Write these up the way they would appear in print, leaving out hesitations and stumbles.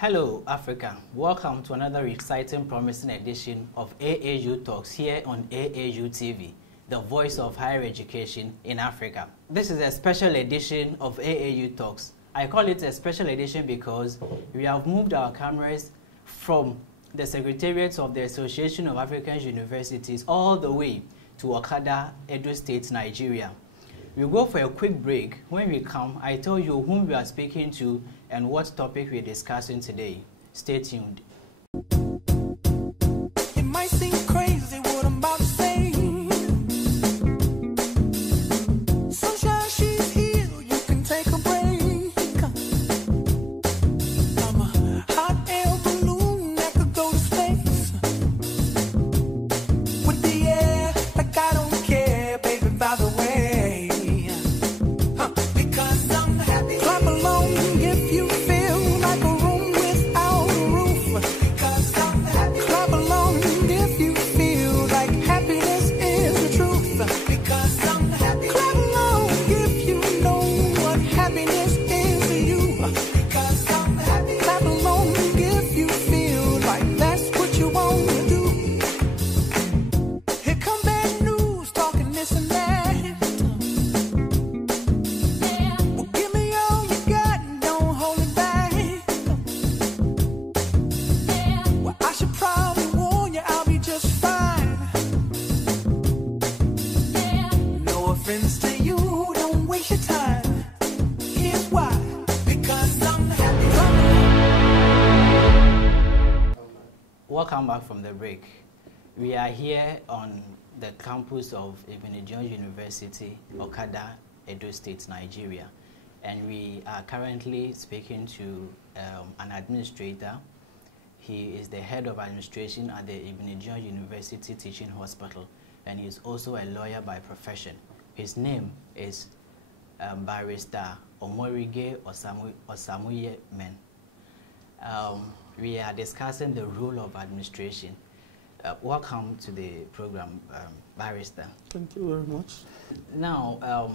Hello, Africa. Welcome to another exciting, promising edition of AAU Talks here on AAU TV, the voice of higher education in Africa. This is a special edition of AAU Talks. I call it a special edition because we have moved our cameras from the Secretariat of the Association of African Universities all the way to Okada, Aidoo State, Nigeria. We'll go for a quick break. When we come, I tell you whom we are speaking to and what topic we're discussing today. Stay tuned. It might seem crazy what I'm about to say. Sunshine, she's here, you can take a break. I'm a hot air balloon that could go to space. With the air, like I don't care, baby, by the way. Because I'm happy. Clap along if you feel like a room without a roof. Because I'm happy. Clap along if you feel like happiness is the truth. Because I'm happy. Clap along if you know what happiness is to you. Because I'm happy. Clap along if you feel like that's what you want to do. Here come bad news talking this and that. Well, give me all you got and don't hold it back. Well, I should probably warn you, I'll be just fine. No offense to you, don't waste your time. Here's why. Because I'm happy. Welcome back from the break. We are here on the campus of Igbinedion University, Okada, Aidoo State, Nigeria. And we are currently speaking to an administrator. He is the head of administration at the Igbinedion University Teaching Hospital, and he is also a lawyer by profession. His name is Barrister Omoregie Osamuyimen. We are discussing the role of administration. Welcome to the program, Barrister. Thank you very much. Now,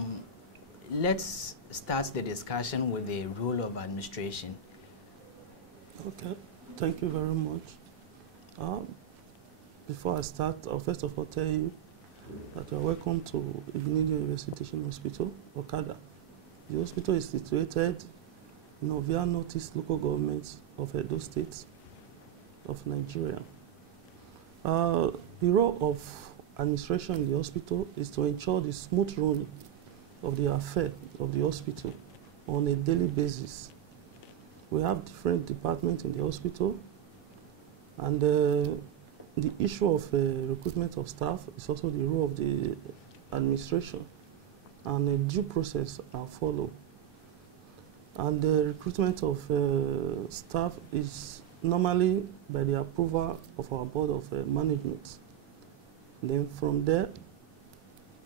let's start the discussion with the role of administration. Okay, thank you very much. Before I start, I'll first of all tell you that you are welcome to Igbinedion University Teaching Hospital, Okada. The hospital is situated in Ovia Northeast local government of Aidoo State of Nigeria. The role of administration in the hospital is to ensure the smooth running of the affair of the hospital on a daily basis. We have different departments in the hospital, and the issue of recruitment of staff is also the role of the administration, and a due process are followed. And the recruitment of staff is normally by the approval of our board of management. Then from there,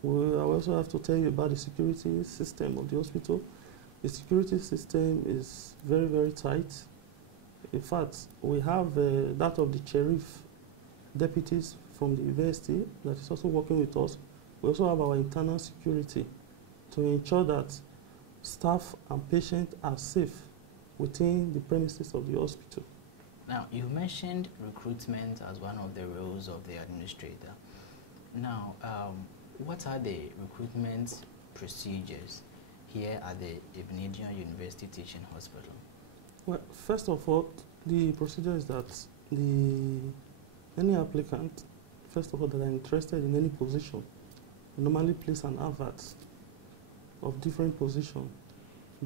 I also have to tell you about the security system of the hospital. The security system is very, very tight. In fact, we have that of the sheriff deputies from the university that is also working with us. We also have our internal security to ensure that staff and patients are safe within the premises of the hospital. Now, you mentioned recruitment as one of the roles of the administrator. Now, what are the recruitment procedures here at the Igbinedion University Teaching Hospital? Well, first of all, the procedure is that any applicant, first of all, that are interested in any position, normally place an advert of different positions,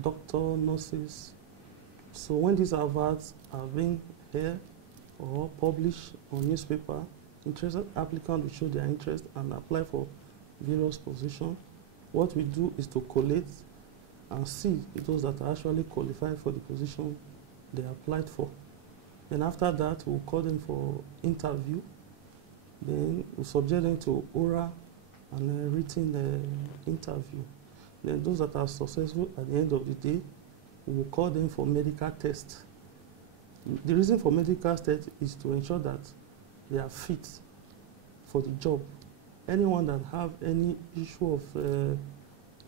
doctor, nurses. So when these adverts are being aired or published on newspaper, interested applicant will show their interest and apply for various positions. What we do is to collate and see those that are actually qualified for the position they applied for. Then after that, we'll call them for interview. Then we'll subject them to oral and written interview. Then those that are successful at the end of the day, we will call them for medical test. The reason for medical test is to ensure that they are fit for the job. Anyone that have any issue of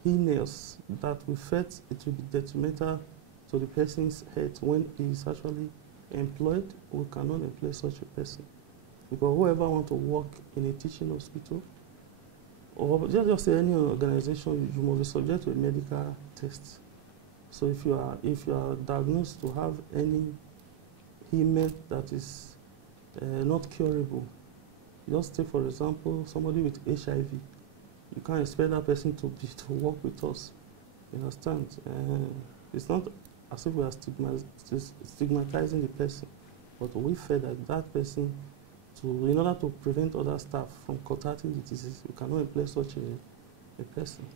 illness that we felt it will be detrimental to the person's health when he is actually employed, we cannot employ such a person. Because whoever wants to work in a teaching hospital, or just say any organization, you must be subject to a medical test. So if you are diagnosed to have any ailment that is not curable, just take for example somebody with HIV. You can't expect that person to work with us. You understand? It's not as if we are stigmatizing the person, but we feel that that person, in order to prevent other staff from contracting the disease, we cannot employ such a person.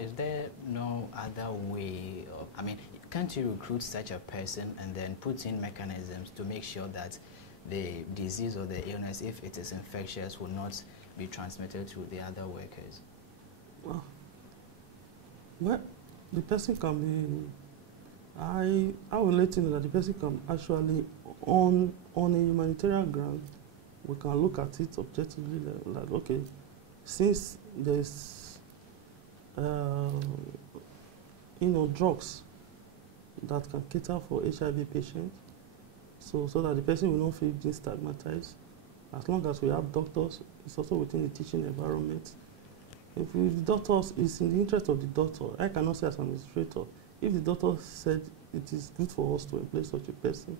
Is there no other way of, I mean, can't you recruit such a person and then put in mechanisms to make sure that the disease or the illness, if it is infectious, will not be transmitted to the other workers? Well, the person can be, I will let you know that the person can actually, on a humanitarian ground, we can look at it objectively, like okay, since there's drugs that can cater for HIV patients, so that the person will not feel stigmatized. As long as we have doctors, it's also within the teaching environment. If the doctors, it's in the interest of the doctor. I cannot say as an administrator, if the doctor said it is good for us to employ such a person,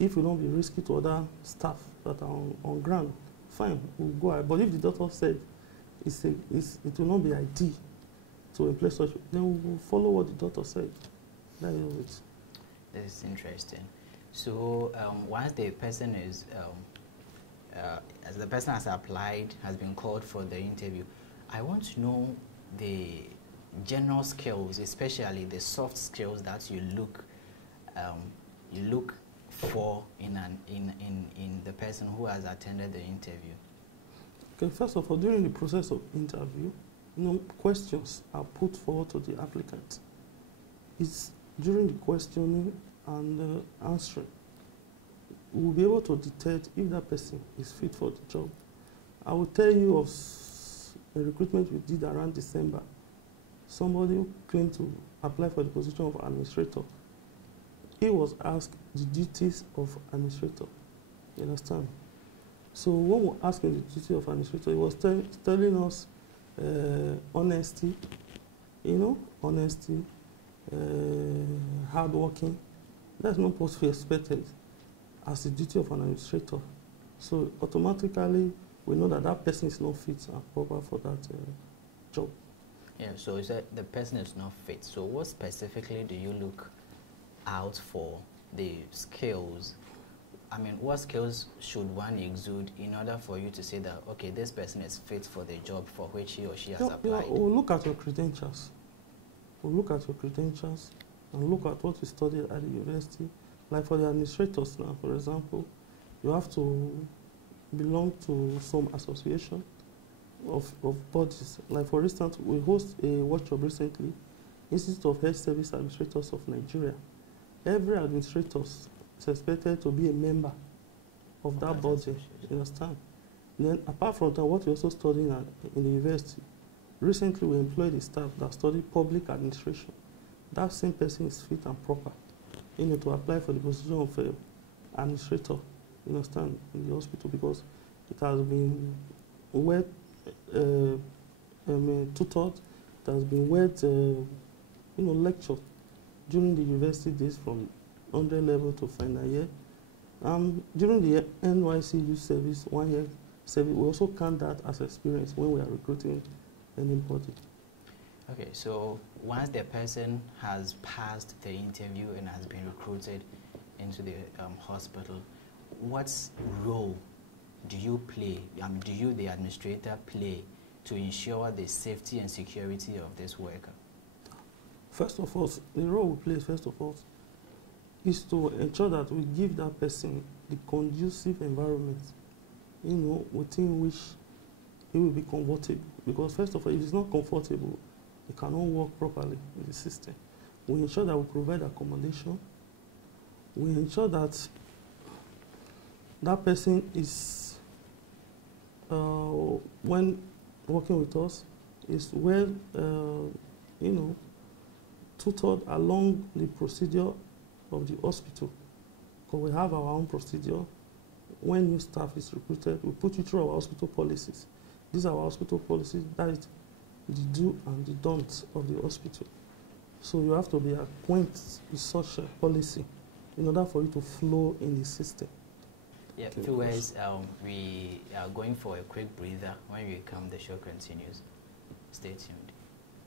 if we don't be risky to other staff that are on ground, fine, we'll go ahead. But if the doctor said it will not be ideal to employ such, then we will follow what the doctor said. That is it. This is interesting. So once the person is, as the person has applied, has been called for the interview, I want to know the general skills, especially the soft skills that you look for in the person who has attended the interview. Okay, first of all, during the process of interview, questions are put forward to the applicant. It's during the questioning and answering, we'll be able to detect if that person is fit for the job. I will tell you of a recruitment we did around December. Somebody who claimed to apply for the position of administrator. He was asked the duties of administrator. You understand? So when we asked him the duty of administrator, he was telling us honesty, honesty, hard working. That's not what we expected as the duty of an administrator. So automatically, we know that that person is not fit and proper for that job. Yeah, so you said the person is not fit. So what specifically do you look out for, the skills? I mean, what skills should one exude in order for you to say that, okay, this person is fit for the job for which he or she has applied? Yeah, we'll look at your credentials. We'll look at your credentials and look at what you studied at the university. Like for the administrators now, for example, you have to belong to some association of bodies. Like for instance, we host a workshop recently, Institute of Health Service Administrators of Nigeria. Every administrator is expected to be a member of that body. You understand? Then apart from that, what we also studying in the university, recently we employed a staff that studied public administration. That same person is fit and proper, to apply for the position of administrator. You understand, in the hospital, because it has been well tutored, it has been well lectured during the university days from 100 level to final year. During the NYC youth service, 1 year service, we also count that as experience when we are recruiting anybody. Okay, so once the person has passed the interview and has been recruited into the hospital, what role do you play, do you, the administrator, play to ensure the safety and security of this worker? First of all, the role we play, first of all, is to ensure that we give that person the conducive environment, within which he will be comfortable. Because first of all, if he's not comfortable, he cannot work properly in the system. We ensure that we provide accommodation. We ensure that that person is, when working with us, is well, tutored along the procedure of the hospital. because we have our own procedure. When new staff is recruited, we put you through our hospital policies. These are our hospital policies, that is the do and the don't of the hospital. So you have to be acquainted with such a policy in order for you to flow in the system. Yeah, viewers, we are going for a quick breather. When we come, the show continues. Stay tuned.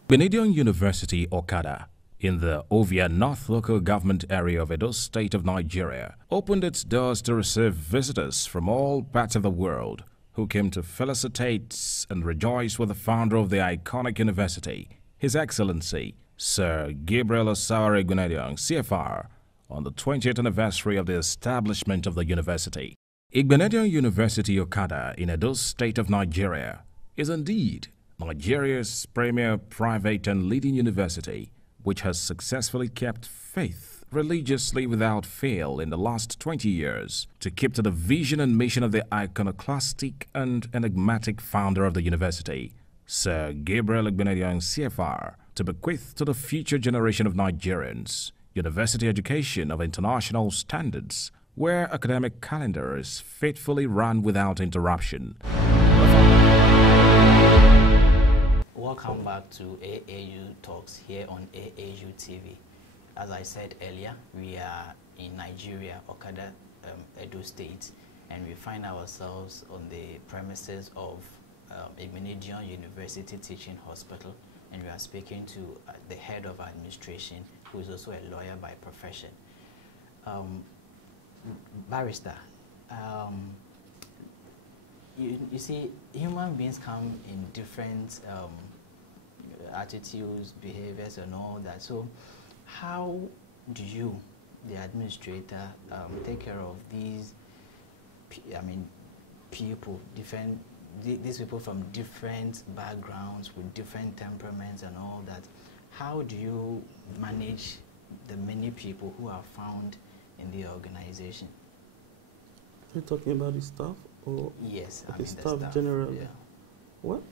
Igbinedion University, Okada, in the Ovia North local government area of Aidoo State of Nigeria, opened its doors to receive visitors from all parts of the world who came to felicitate and rejoice with the founder of the iconic university, His Excellency, Sir Gabriel Osawara Igbinedion, CFR, on the 20th anniversary of the establishment of the university. Igbinedion University, Okada, in Aidoo State of Nigeria, is indeed Nigeria's premier private and leading university, which has successfully kept faith religiously without fail in the last 20 years to keep to the vision and mission of the iconoclastic and enigmatic founder of the university, Sir Gabriel Igbinedion, CFR, to bequeath to the future generation of Nigerians university education of international standards, where academic calendar is faithfully run without interruption. Welcome back to AAU Talks here on AAU TV. As I said earlier, we are in Nigeria, Okada, Aidoo State, and we find ourselves on the premises of Igbinedion University Teaching Hospital, and we are speaking to the head of administration, who is also a lawyer by profession. Barrister, you see, human beings come in different attitudes, behaviors, and all that. So how do you, the administrator, take care of these, people, these people from different backgrounds with different temperaments and all that? How do you manage the many people who are found in the organization? You're talking about the staff? Or yes, okay, staff generally. Yeah. Well,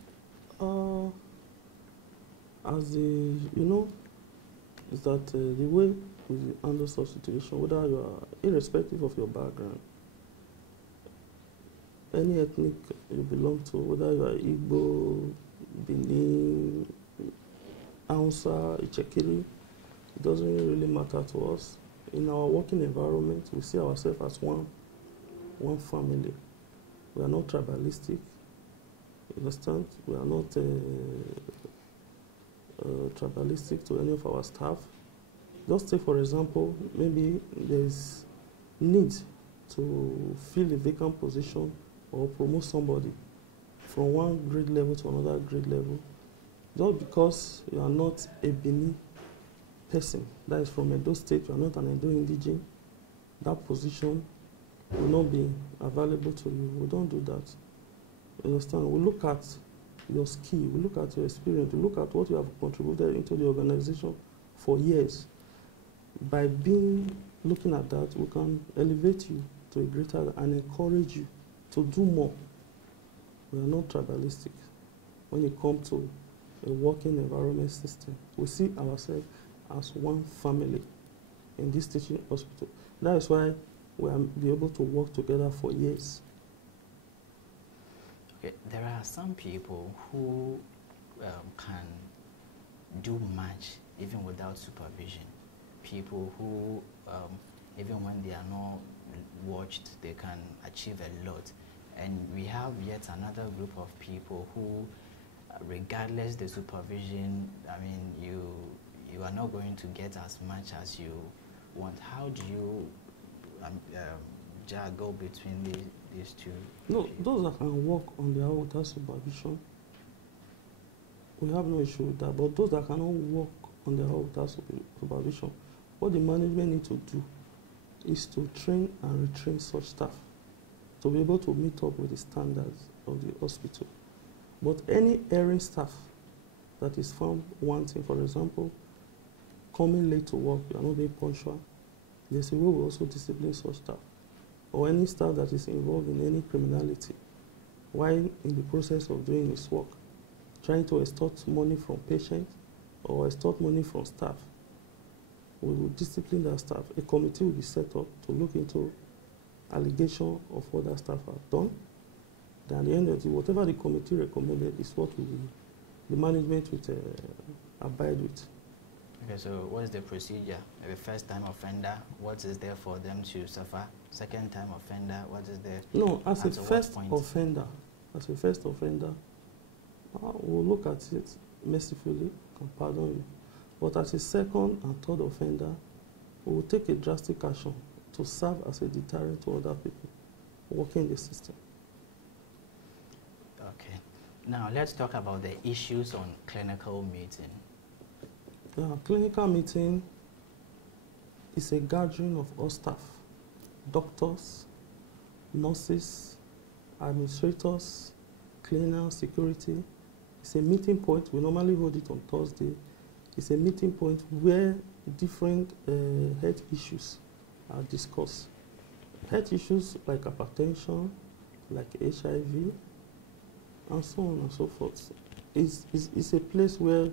as is that the way we handle such situation, whether you are irrespective of your background, any ethnic you belong to, whether you are Igbo, Benin, Hausa, Ichekiri, it doesn't really matter to us. In our working environment, we see ourselves as one family. We are not tribalistic. You understand? We are not tribalistic to any of our staff. Just take, for example, maybe there is need to fill a vacant position or promote somebody from one grade level to another grade level. Just because you are not a Benin person, that is from Aidoo State, you are not an Aidoo indigen, that position will not be available to you. We don't do that. You understand? We look at your skill, we look at your experience, we look at what you have contributed into the organization for years. By looking at that, we can elevate you to a greater and encourage you to do more. We are not tribalistic. When it comes to a working environment system, we see ourselves as one family in this teaching hospital. That is why we are be able to work together for years. Okay, there are some people who can do much even without supervision. People who, even when they are not watched, they can achieve a lot. And we have yet another group of people who, regardless the supervision, you are not going to get as much as you want. How do you juggle between these two? No, those that can work on their own without supervision, we have no issue with that. But those that cannot work on their own without supervision, what the management need to do is to train and retrain such staff to be able to meet up with the standards of the hospital. But any erring staff that is found wanting, for example, coming late to work, you are not being punctual, there's a way we also discipline such staff. Or any staff that is involved in any criminality while in the process of doing his work, trying to extort money from patients or extort money from staff. we will discipline their staff. A committee will be set up to look into allegation of what their staff have done. Then at the end of the day, whatever the committee recommended is what the management will abide with. Okay, so what is the procedure? The first-time offender, what is there for them to suffer? Second-time offender, what is there? No, as a first offender, we'll look at it mercifully and pardon you. But as a second and third offender, we will take a drastic action to serve as a deterrent to other people working in the system. Okay. Now let's talk about the issues on clinical meeting. Clinical meeting is a gathering of all staff, doctors, nurses, administrators, cleaners, security. It's a meeting point. We normally hold it on Thursday. It's a meeting point where different health issues are discussed. Health issues like hypertension, like HIV, and so on and so forth. It's a place where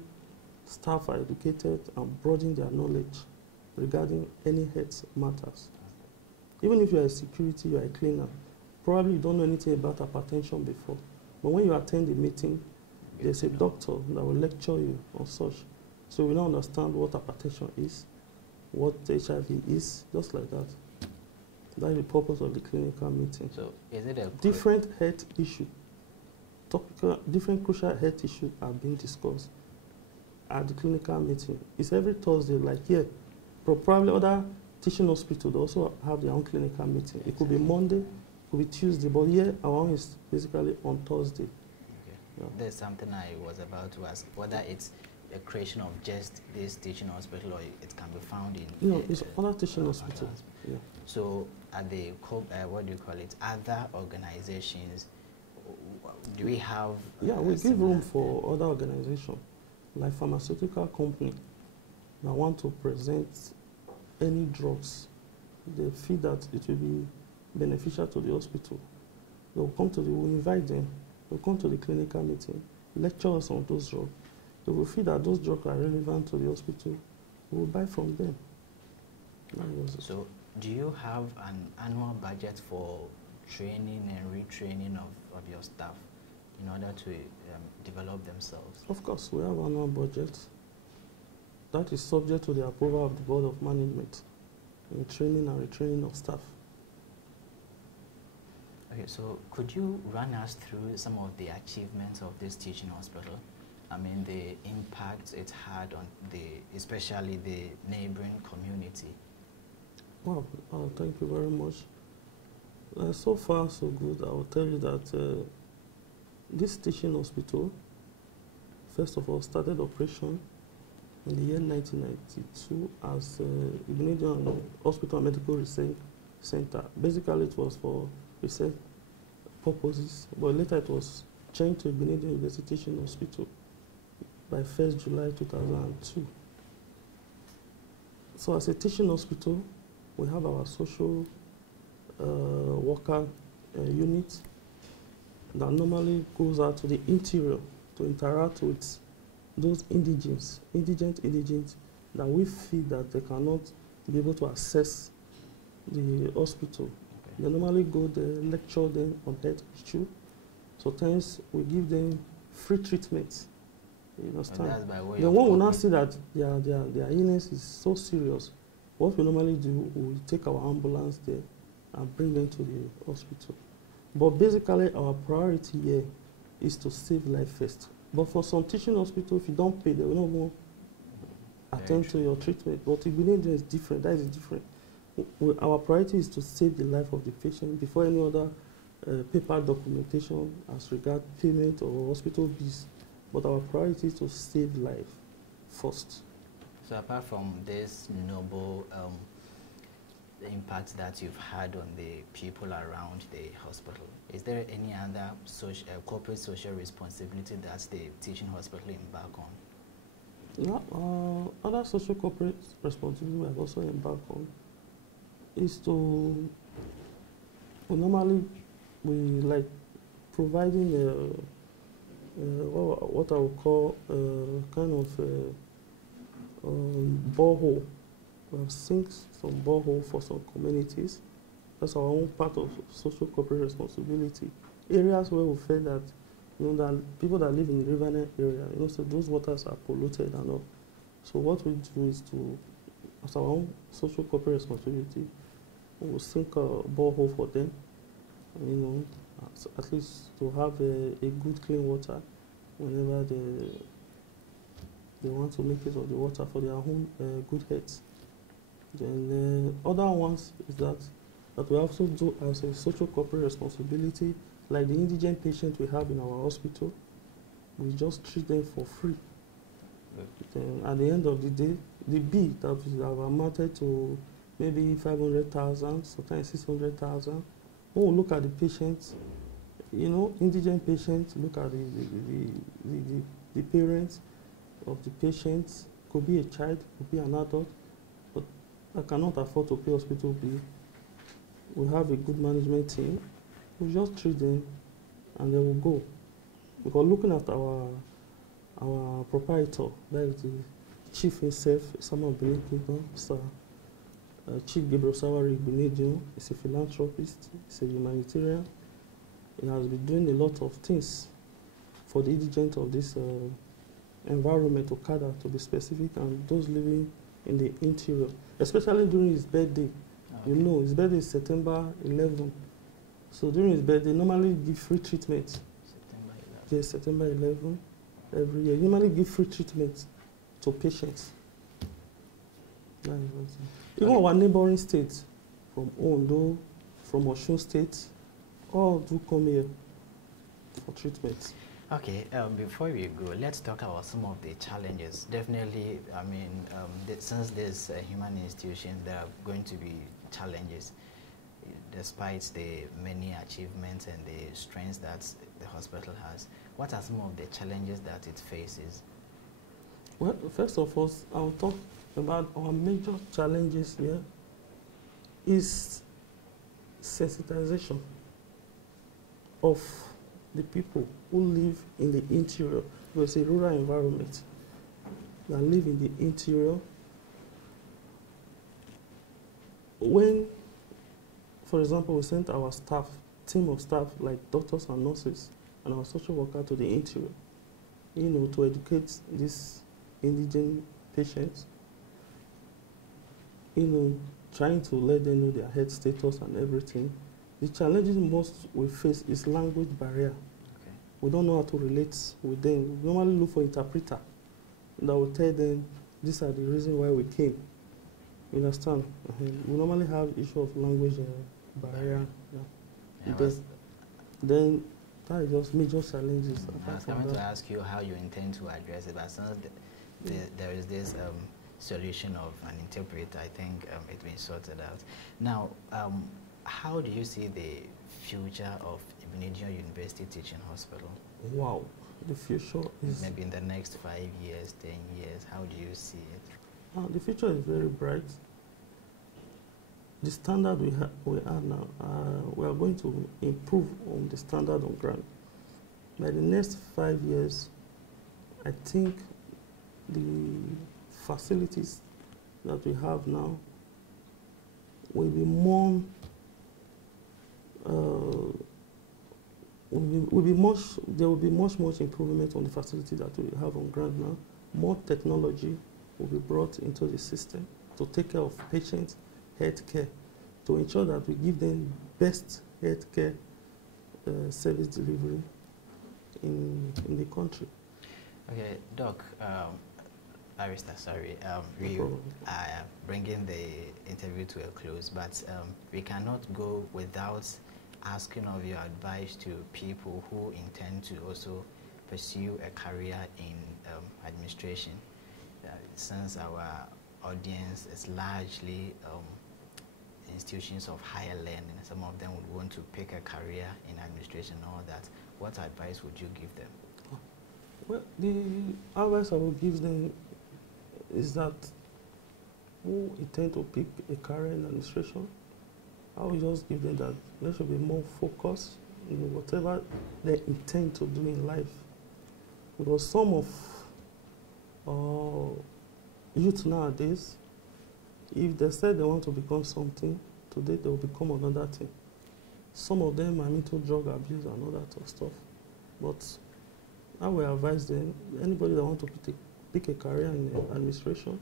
staff are educated and broaden their knowledge regarding any health matters. Even if you are a security, you are a cleaner, probably you don't know anything about hypertension before. But when you attend the meeting, there's a doctor that will lecture you on such. So we now understand what hypertension is, what HIV is, just like that. That is the purpose of the clinical meeting. So is it a different health issue, different crucial health issues are being discussed at the clinical meeting. It's every Thursday, like here. Probably other teaching hospitals also have their own clinical meeting. It could be Monday, it could be Tuesday, but here our own is basically on Thursday. Okay. Yeah. There's something I was about to ask, whether it's a creation of just this teaching hospital or it can be found in... No, it's other teaching hospitals. Yeah. So at the, what do you call it, other organizations, do we have... Yeah, we give room for other organizations, like pharmaceutical company that want to present any drugs. They feel that it will be beneficial to the hospital. They will come to the, we invite them, they'll come to the clinical meeting, lecture us on those drugs. They will feel that those drugs are relevant to the hospital. We will buy from them. So do you have an annual budget for training and retraining of your staff in order to develop themselves? Of course, we have an annual budget. That is subject to the approval of the Board of Management in training and retraining of staff. Okay, so could you run us through some of the achievements of this teaching hospital? I mean, the impact it had on especially the neighboring community. Well, thank you very much. So far, so good. I will tell you that this teaching hospital, first of all, started operation in the year 1992 as Igbinedion Hospital and Medical Research Center. Basically, it was for research purposes, but later it was changed to Igbinedion University Teaching Hospital by 1st July 2002. So as a teaching hospital, we have our social worker unit that normally goes out to the interior to interact with those indigent that we feel that they cannot be able to access the hospital. Okay. They normally go there, lecture them on health issue. Sometimes we give them free treatment. You understand? The one will now see that their illness is so serious. What we normally do, we take our ambulance there and bring them to the hospital. But basically, our priority here is to save life first. But for some teaching hospitals, if you don't pay, they will not go attend to your treatment. But Igbinedion is different. That is different. Our priority is to save the life of the patient before any other paper documentation as regard payment or hospital bills. But our priority is to save life first. So apart from this noble impact that you've had on the people around the hospital, is there any other corporate social responsibility that the teaching hospital embark on? Yeah, other social corporate responsibility we have also embarked on is to, normally we like providing what I would call kind of borehole We have synced some borehole for some communities. That's our own part of social corporate responsibility. Areas where we feel that, that people that live in the riverine area, so those waters are polluted and all. So what we do is to, as our own social corporate responsibility, we'll sink a borehole for them, at least to have a good clean water whenever they want to make use of the water for their own good health. Then other ones is that we also do as a social corporate responsibility, like the indigent patient we have in our hospital, we just treat them for free. Then at the end of the day, the bill that have amounted to maybe 500,000, sometimes 600,000. When we look at the patients, indigent patients, look at the parents of the patients, could be a child, could be an adult, but I cannot afford to pay hospital bill. We have a good management team. We just treat them and they will go. Because looking at our proprietor, that is the chief himself, Osamuyimen, Chief Igbinedion, is a philanthropist, he's a humanitarian. He has been doing a lot of things for the indigent of this environment, Okada to be specific, and those living in the interior, especially during his birthday. Okay. His birthday is September 11. So during his birthday, normally give free treatment. September 11. Yes, September 11 every year. Normally give free treatment to patients. Even our neighboring states, from Ondo, from Osun State, all do come here for treatment. Okay, before we go, let's talk about some of the challenges. Definitely, since there's a human institution, there are going to be challenges, despite the many achievements and the strengths that the hospital has. What are some of the challenges that it faces? Well, first of all, I'll talk about our major challenges here is sensitization of the people who live in the interior. It's a rural environment that live in the interior. When, for example, we sent our staff, team of staff like doctors and nurses and our social worker to the interior, to educate these indigent patients, trying to let them know their health status and everything. The challenges most we face is language barrier. Okay. We don't know how to relate with them. We normally look for interpreter that will tell them these are the reasons why we came. You understand? We normally have issue of language barrier. Yeah. Then that is just major challenges. I was coming to ask you how you intend to address it, but since there is this solution of an interpreter, I think it's been sorted out. Now, how do you see the future of Igbinedion University Teaching Hospital? Wow, the future is... Maybe in the next 5 years, 10 years, how do you see it? The future is very bright. The standard we are now, we are going to improve on the standard on ground. By the next 5 years, I think the facilities that we have now will be more, there will be much improvement on the facility that we have on ground now. More technology will be brought into the system to take care of patients' health care, to ensure that we give them best health care service delivery in the country. Okay, Doc, Barrister, sorry, we are bringing the interview to a close, but we cannot go without asking of your advice to people who intend to also pursue a career in administration. Since our audience is largely institutions of higher learning, some of them would want to pick a career in administration and all that. What advice would you give them? Well, the advice I will give them is that who intend to pick a career in administration, I will just give them that they should be more focused in whatever they intend to do in life. Because some of youth nowadays, If they said they want to become something, today they will become another thing. Some of them are into drug abuse and all that sort of stuff. But I will advise them, anybody that wants to pick a career in administration,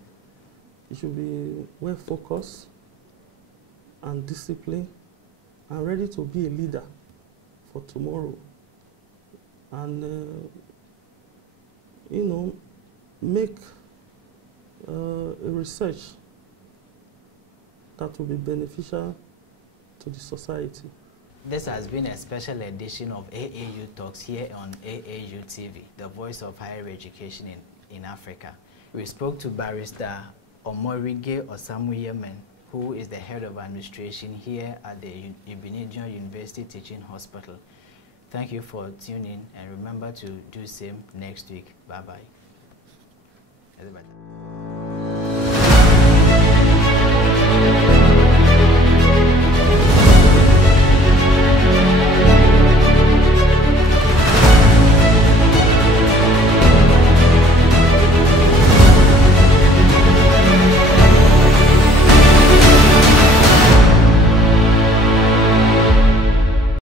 you should be well focused and disciplined and ready to be a leader for tomorrow. And, you know, make a research that will be beneficial to the society. This has been a special edition of AAU Talks here on AAU TV, the voice of higher education in Africa. We spoke to Barrister Omoregie Osamuyimen, who is the head of administration here at the Igbinedion University Teaching Hospital. Thank you for tuning, and remember to do same next week. Bye-bye.